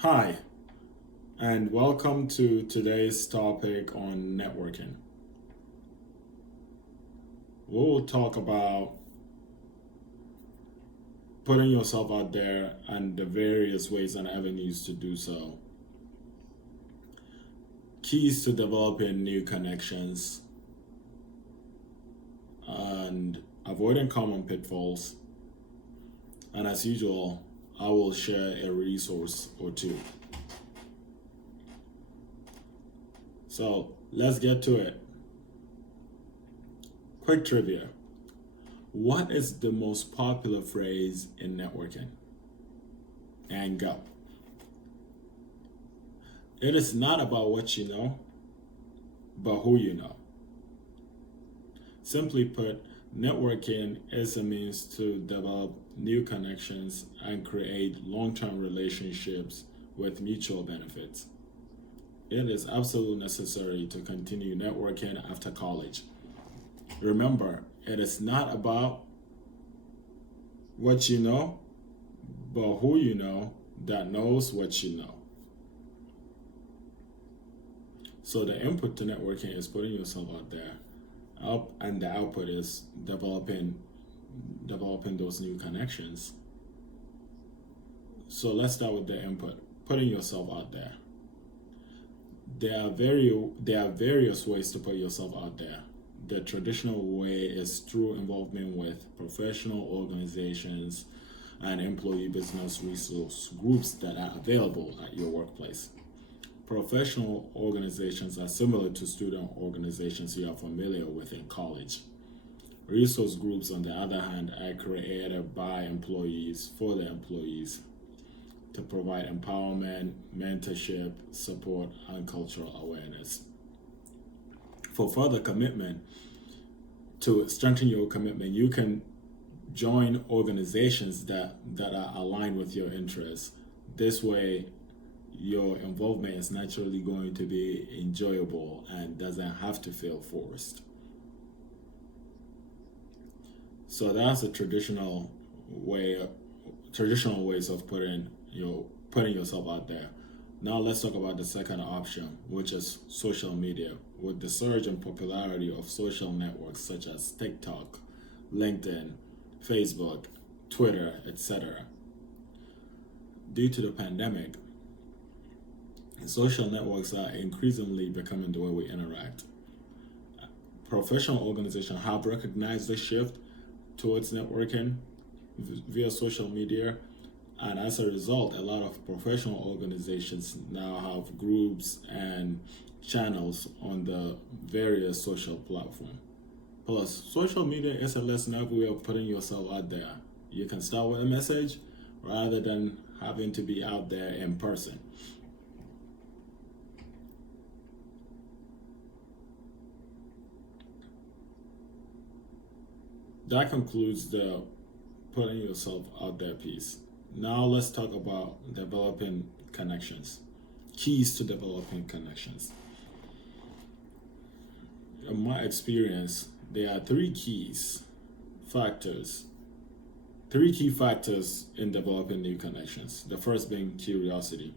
Hi, and welcome to today's topic on networking. We'll talk about putting yourself out there and the various ways and avenues to do so, keys to developing new connections, and avoiding common pitfalls. And as usual, I will share a resource or two. So let's get to it. Quick trivia. What is the most popular phrase in networking? And go. It is not about what you know, but who you know. Simply put, networking is a means to develop new connections and create long term relationships with mutual benefits. It is absolutely necessary to continue networking after college. Remember, it is not about what you know, but who you know that knows what you know. So the input to networking is putting yourself out there, and the output is developing those new connections. So let's start with the input, putting yourself out there. There are various ways to put yourself out there. The traditional way is through involvement with professional organizations and employee business resource groups that are available at your workplace. Professional organizations are similar to student organizations you are familiar with in college. Resource groups, on the other hand, are created by employees for the employees to provide empowerment, mentorship, support, and cultural awareness. For further commitment, to strengthen your commitment, you can join organizations that are aligned with your interests. This way, your involvement is naturally going to be enjoyable and doesn't have to feel forced. So that's a traditional ways of putting yourself out there. Now let's talk about the second option, which is social media. With the surge in popularity of social networks such as TikTok, LinkedIn, Facebook, Twitter, etc. Due to the pandemic, social networks are increasingly becoming the way we interact. Professional organizations have recognized the shift towards networking via social media, and as a result, a lot of professional organizations now have groups and channels on the various social platforms. Plus, social media is a listener way of putting yourself out there. You can start with a message rather than having to be out there in person. That concludes the putting yourself out there piece. Now let's talk about developing connections. Keys to developing connections. In my experience, there are factors, three key factors in developing new connections. The first being curiosity,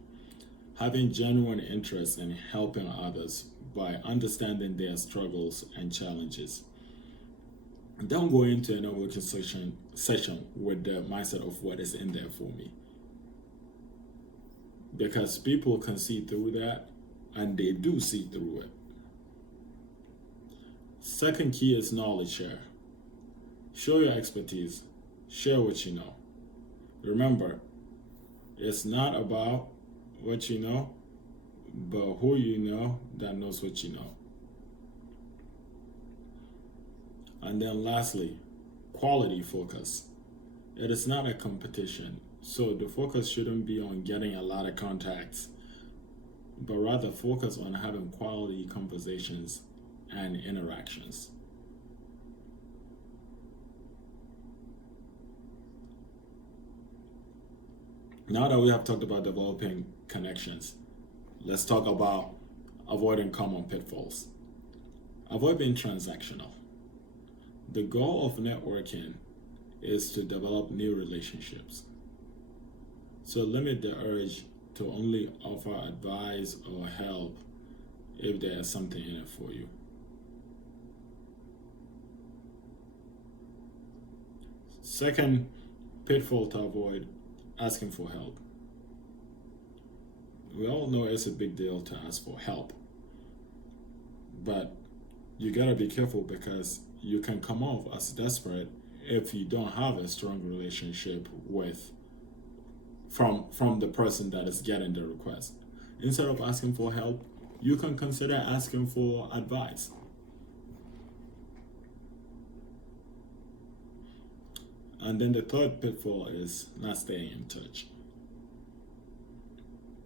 having genuine interest in helping others by understanding their struggles and challenges. Don't go into a networking session with the mindset of what is in there for me, because people can see through that, and they do see through it. Second key is knowledge share. Show your expertise, share what you know. Remember, it's not about what you know, but who you know that knows what you know. And then lastly, quality focus. It is not a competition, so the focus shouldn't be on getting a lot of contacts, but rather focus on having quality conversations and interactions. Now that we have talked about developing connections, let's talk about avoiding common pitfalls. Avoid being transactional. The goal of networking is to develop new relationships. So limit the urge to only offer advice or help if there is something in it for you. Second pitfall to avoid: asking for help. We all know it's a big deal to ask for help, but you gotta be careful because you can come off as desperate if you don't have a strong relationship with from the person that is getting the request. Instead of asking for help, you can consider asking for advice. And then the third pitfall is not staying in touch.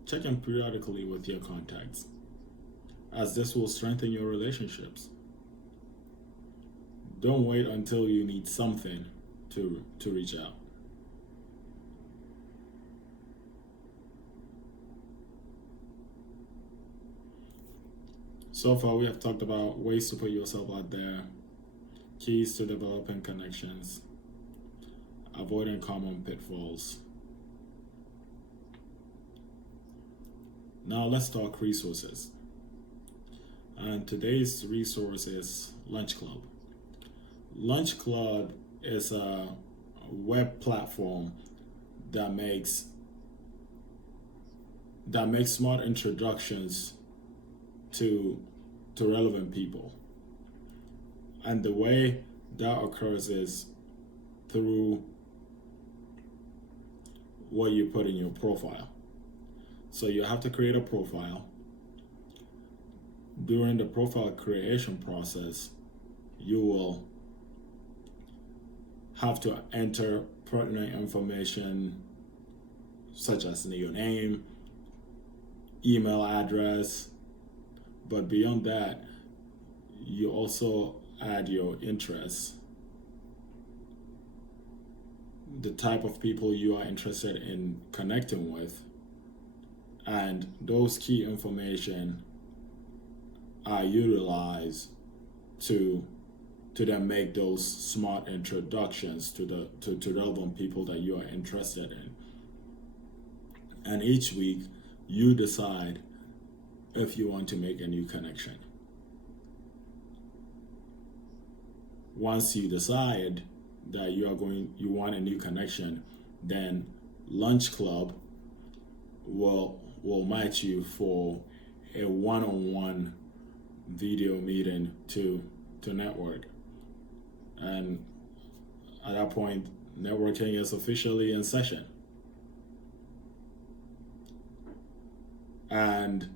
Check in periodically with your contacts, as this will strengthen your relationships. Don't wait until you need something to reach out. So far, we have talked about ways to put yourself out there, keys to developing connections, avoiding common pitfalls. Now let's talk resources. And today's resource is Lunch Club. Lunch Club is a web platform that makes smart introductions to relevant people. And the way that occurs is through what you put in your profile. So you have to create a profile. During the profile creation process, you will have to enter pertinent information such as your name, email address, but beyond that, you also add your interests, the type of people you are interested in connecting with, and those key information are utilized to then make those smart introductions to relevant people that you are interested in. And each week you decide if you want to make a new connection. Once you decide that you want a new connection, then Lunch Club will match you for a one-on-one video meeting to network. And at that point, networking is officially in session. And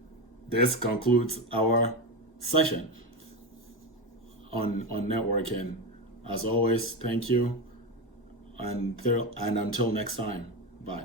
this concludes our session on networking. As always, thank you, and until next time, bye.